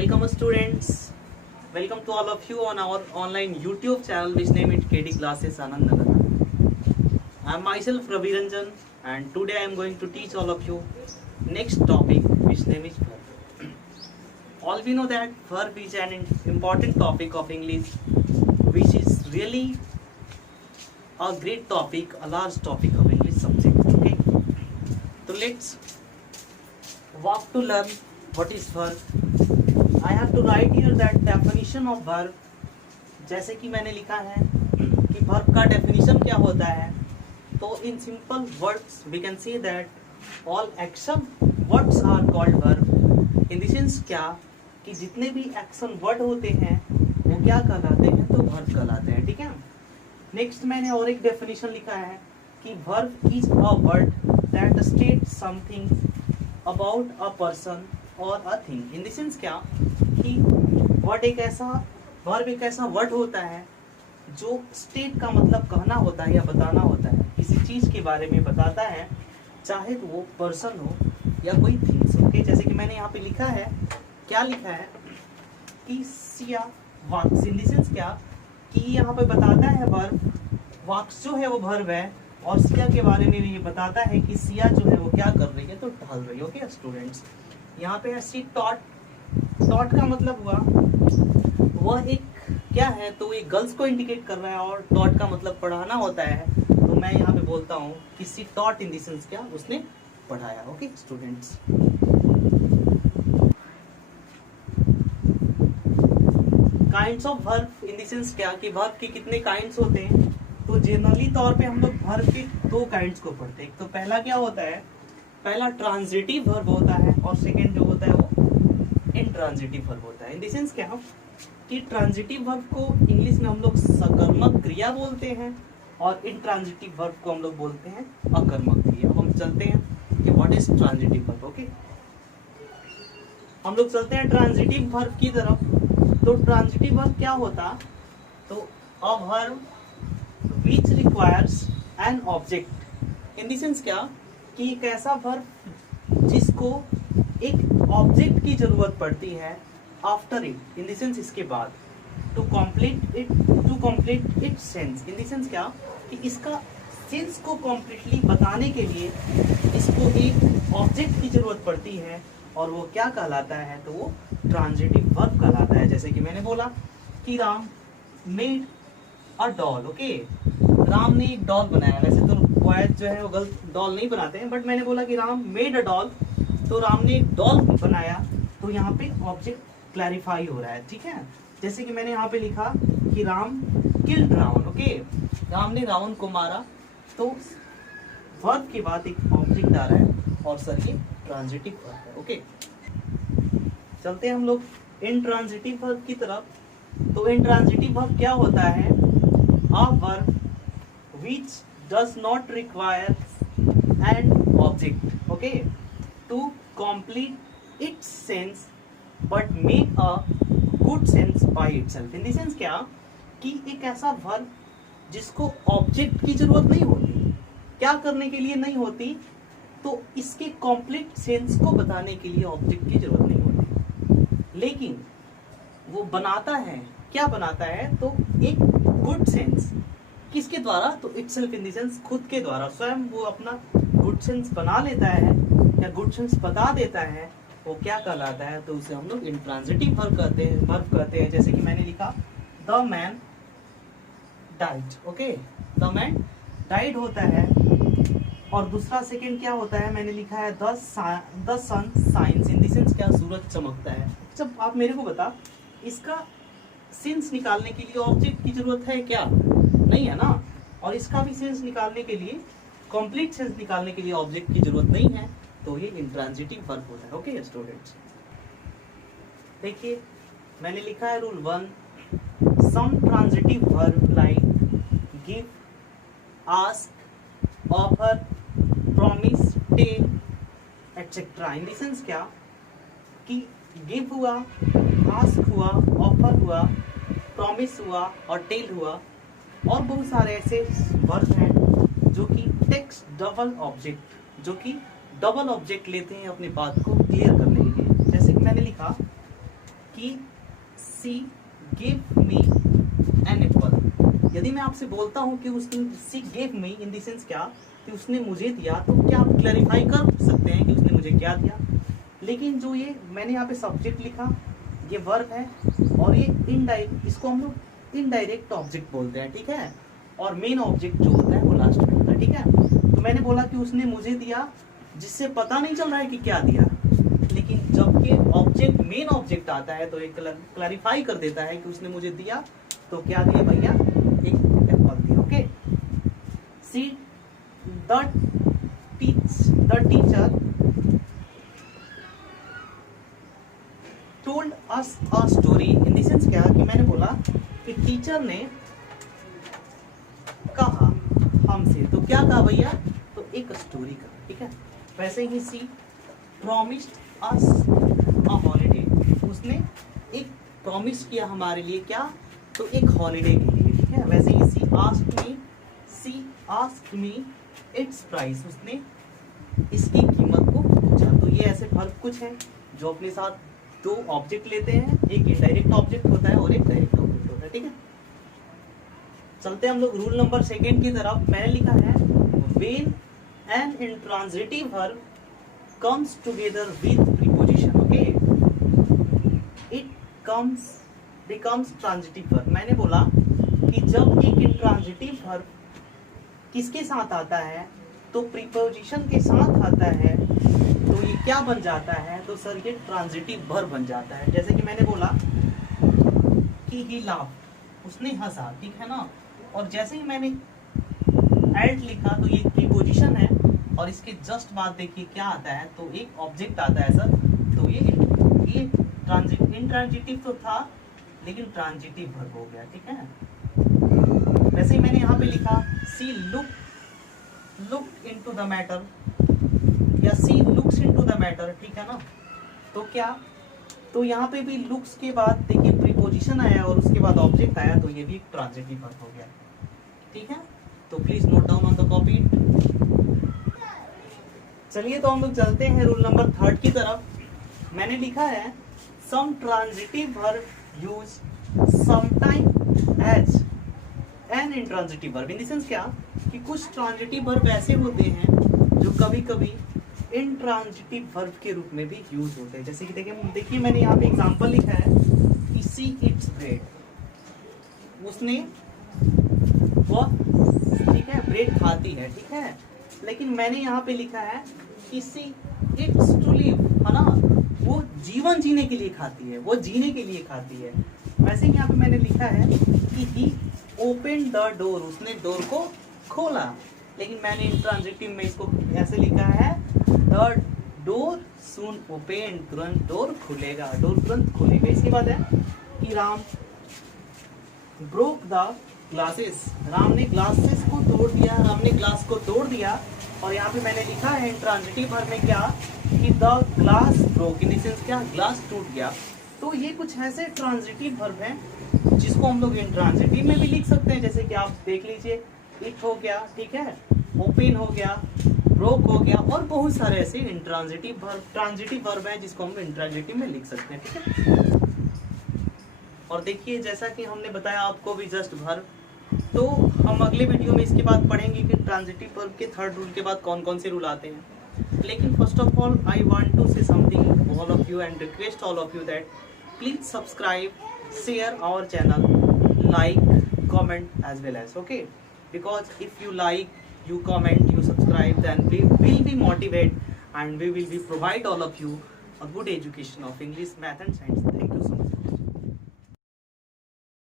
Welcome students. Welcome to all of you on our online YouTube channel which name it KD Classes Anand Nagar. I am myself Ravi Ranjan and today I am going to teach all of you next topic which name is verb. All we know that verb is an important topic of English which is really a great topic, a large topic of English subject. Okay. So let's walk to learn what is verb. I have to write here that definition of verb. जैसे कि मैंने लिखा है कि verb का definition क्या होता है, तो in simple words we can say that all action words are called verb. In the sense क्या कि जितने भी action word होते हैं वो क्या कहलाते हैं, तो verb कहलाते हैं. ठीक है. नेक्स्ट मैंने और एक definition लिखा है कि verb is a word that states something about a person और a thing. In the sense क्या कि वर्ड एक ऐसा वर्ब एक ऐसा वर्ड होता है जो स्टेट का मतलब कहना होता है या बताना होता है, किसी चीज के बारे में बताता है, चाहे तो वो पर्सन हो या कोई थिंग्स हो. ओके, जैसे कि मैंने यहाँ पे लिखा है, क्या लिखा है कि Siya wax. In the sense क्या कि यहाँ पे बताता है वर्ब, वाक्स जो है वो वर्ब है और सिया के बारे में ये बताता है कि सिया जो है वो क्या कर रही है, तो ढल रही है. ओके स्टूडेंट्स, यहाँ पे है सी टॉट. टॉट का मतलब हुआ वह एक क्या है, तो एक गर्ल्स को इंडिकेट कर रहा है और टॉट का मतलब पढ़ाना होता है. तो मैं यहाँ पे बोलता हूँ कि सी टॉट इन द सेंस क्या, उसने पढ़ाया. Okay students, kinds of verb in the sense क्या कि वर्ब के कितने काइंड्स होते हैं, तो जनरली तौर पे हम लोग वर्ब के दो काइंड्स को पढ़ते हैं. तो पहला क्या होता है, पहला ट्रांजिटिव वर्ब होता है और सेकंड जो होता है वो इंट्रांजिटिव वर्ब होता है. इन द सेंस क्या कि ट्रांजिटिव वर्ब को इंग्लिश में हम लोग सकर्मक क्रिया बोलते हैं और इंट्रांजिटिव वर्ब को हम लोग बोलते हैं अकर्मक क्रिया. हम चलते हैं कि what is transitive verb. Okay, हम लोग चलते हैं ट्रांजिटिव वर्ब की तरफ. तो ट्रांजिटिव वर्ब क्या होता, तो अ verb which requires an object. In the sense क्या कि एक ऐसा वर्ब जिसको एक ऑब्जेक्ट की जरूरत पड़ती है after it. In the sense इसके बाद, to complete it sense. In the sense क्या कि इसका सेंस को कम्प्लीटली बताने के लिए इसको एक ऑब्जेक्ट की जरूरत पड़ती है और वो क्या कहलाता है, तो वो ट्रांजिटिव वर्ब कहलाता है. जैसे कि मैंने बोला कि Ram made a doll. Okay, Ram ने एक डॉल बनाया. वैसे तो बॉयज जो है वो गर्ल डॉल नहीं बनाते हैं, बट मैंने बोला कि राम मेड अ डॉल, तो राम ने एक डॉल बनाया. तो यहाँ पे ऑब्जेक्ट क्लैरिफाई हो रहा है. ठीक है, जैसे कि मैंने यहाँ पे लिखा कि राम किल्ड रावण. ओके, राम ने रावण को मारा. तो वर्ब के बाद एक ऑब्जेक्ट आ रहा है और सर ये ट्रांजिटिव वर्ब है. ओके, चलते हैं हम लोग इंट्रांजिटिव वर्ब की तरफ. तो इंट्रांजिटिव वर्ब क्या होता है, a verb which does not require an object okay to complete its sense but make a good sense by itself. In the sense क्या कि एक ऐसा वर्ब जिसको ऑब्जेक्ट की जरूरत नहीं होती, क्या करने के लिए नहीं होती, तो इसके कंप्लीट सेंस को बताने के लिए ऑब्जेक्ट की जरूरत नहीं होती, लेकिन वो बनाता है. क्या बनाता है, तो एक गुड सेंस. किसके द्वारा, तो इटसेल्फ. इन द सेंस खुद के द्वारा, स्वयं वो अपना गुड सेंस बना लेता है या गुड सेंस बता देता है, वो क्या कहलाता है, तो उसे हम लोग इंट्रांजिटिव वर्ब कहते हैं. जैसे कि मैंने लिखा the man died. Okay, the man died होता है और दूसरा सेकंड क्या होता है, मैंने लिखा है the sun shines. In the sense क्या, सूरज चमकता है. जब आप मेरे को बता, इसका सेंस निकालने के लिए ऑब्जेक्ट की जरूरत है क्या, नहीं है ना, और इसका भी सेंस निकालने के लिए, कंप्लीट सेंस निकालने के लिए ऑब्जेक्ट की जरूरत नहीं है, तो ये इंट्रांजिटिव वर्ब होता है. ओके स्टूडेंट्स, देखिए मैंने लिखा है rule 1, some transitive verb like give, ask, offer, promise, tell etcetera. In the sense क्या कि गिव हुआ, आस्क हुआ, ऑफर हुआ, प्रॉमिस हुआ और टेल हुआ, और बहुत सारे ऐसे वर्ब हैं जो कि टेक्स्ट डबल ऑब्जेक्ट, जो कि डबल ऑब्जेक्ट लेते हैं अपनी बात को क्लियर करने के लिए. जैसे कि मैंने लिखा कि she give me an apple. यदि मैं आपसे बोलता हूँ कि उसने she give me in the sense क्या कि उसने मुझे दिया, तो क्या आप क्लैरिफाई कर सकते हैं कि उसने मुझे क्या दिया। लेकिन जो ये मैंने यहाँ पे सब्जेक्ट लिखा, ये वर्ब है, और ये इनडायरेक्ट, इसको हम लोग इनडायरेक्ट ऑब्जेक्ट बोलते हैं, ठीक है। और मेन ऑब्जेक्ट जो होता है वो लास्ट में होता है, ठीक है। तो मैंने बोला कि उसने मुझे दिया, जिससे पता नहीं चल रहा है कि क्या दिया, लेकिन जब ये ऑब्जेक्ट मेन ऑब्जेक्ट आता है तो एक क्लैरिफाई कर देता है कि उसने मुझे दिया, तो क्या दिया भैया, एक एप्पल दिया। Okay, see the teacher told us a story. In the sense क्या कि मैंने बोला कि टीचर ने कहा हमसे, तो क्या कहा भैया, तो एक स्टोरी कहा, ठीक है। वैसे ही सी प्रॉमिस्ड अस अ हॉलीडे, उसने एक प्रॉमिस किया हमारे लिए, क्या, तो एक हॉलीडे के लिए, ठीक है। वैसे ही सी आस्क्ड मी इट्स प्राइस, उसने इसकी कीमत को पूछा। तो ये ऐसे वर्ब कुछ है जो अपने साथ दो ऑब्जेक्ट लेते हैं, एक इनडायरेक्ट ऑब्जेक्ट होता है और एक डायरेक्ट ऑब्जेक्ट होता है, ठीक है। चलते हैं हम लोग रूल नंबर 2 की तरफ। मैंने लिखा है when an intransitive verb comes together with preposition, okay, it becomes transitive verb। मैंने बोला कि जब एक इंट्रांजिटिव वर्ब किसके साथ आता है, तो प्रीपोजिशन के साथ आता है, तो ये क्या बन जाता है, तो सर ये ट्रांजिटिव वर्ब बन जाता है। जैसे कि मैंने बोला कि ही लाफ्ड, उसने हंसा, ठीक है ना। और जैसे ही मैंने एट लिखा तो ये प्रीपोजिशन है, और इसके जस्ट बाद देखिए क्या आता है, तो एक ऑब्जेक्ट आता है सर, तो ये इंट्रांजिटिव तो था लेकिन ट्रांजिटिव वर्ब हो गया, ठीक है। वैसे ही मैंने यहाँ पे लिखा see look into the matter, या सी लुक्स इनटू द मैटर, ठीक है ना। तो क्या, तो यहाँ पे भी लुक्स के बाद देखिए प्रीपोजिशन आया और उसके बाद ऑब्जेक्ट आया, तो ये भी एक ट्रांजिटिव वर्ब हो गया, ठीक है। तो please note down on the copy. चलिए तो हम लोग चलते हैं रूल नंबर 3 की तरफ। मैंने लिखा है some transitive verb use sometime as an intransitive verb. In the sense क्या कि कुछ ट्रांजिटिव वर्ब ऐसे होते हैं जो कभी कभी इंट्रांजिटिव वर्ब के रूप में भी यूज होते हैं। जैसे कि देखिए मैंने यहाँ पे एग्जांपल लिखा है कि सी इट्स ब्रेड, उसने वो, ठीक है, ब्रेड खाती है, ठीक है। लेकिन मैंने यहाँ पे लिखा है कि सी इट्स टू लिव, है ना, वो जीवन जीने के लिए खाती है, वो जीने के लिए खाती है। वैसे यहाँ पे मैंने लिखा है कि ही ओपन द डोर, उसने डोर को खोला, लेकिन मैंने इंट्रांजिटिव में इसको ऐसे लिखा है द डोर सून ओपन, तुरंत डोर खुलेगा, डोर तुरंत खुलेगा। इसके बाद है कि Ram broke the glasses, Ram ने ग्लासेस को तोड़ दिया, राम ने ग्लास को तोड़ दिया। और यहाँ पे मैंने लिखा है इंट्रांजिटिव वर्ब में क्या कि the glass broke, in the sense क्या, ग्लास टूट गया। तो ये कुछ ऐसे ट्रांजिटिव वर्ब हैं जिसको हम लोग इंट्रांजिटिव में भी लिख सकते हैं। जैसे कि आप देख लीजिए, इट हो गया, ठीक है, ओपन हो गया, ब्रोक हो गया, और बहुत सारे ऐसे इंट्रांजिटिव वर्ब, ट्रांजिटिव वर्ब हैं जिसको हम इंट्रांजिटिव में लिख सकते हैं, ठीक है। और देखिए जैसा कि हमने बताया आपको भी जस्ट वर्ब, तो हम अगले वीडियो में इसके बाद पढ़ेंगे कि ट्रांजिटिव वर्ब के 3rd रूल के बाद कौन कौन से रूल आते हैं। लेकिन first of all I want to say something all of you and request all of you that please subscribe, share our channel, like, comment as well as, okay, because if you like, you comment, you subscribe, then we will be motivated and we will be provide all of you a good education of English, math and science. Thank you so much.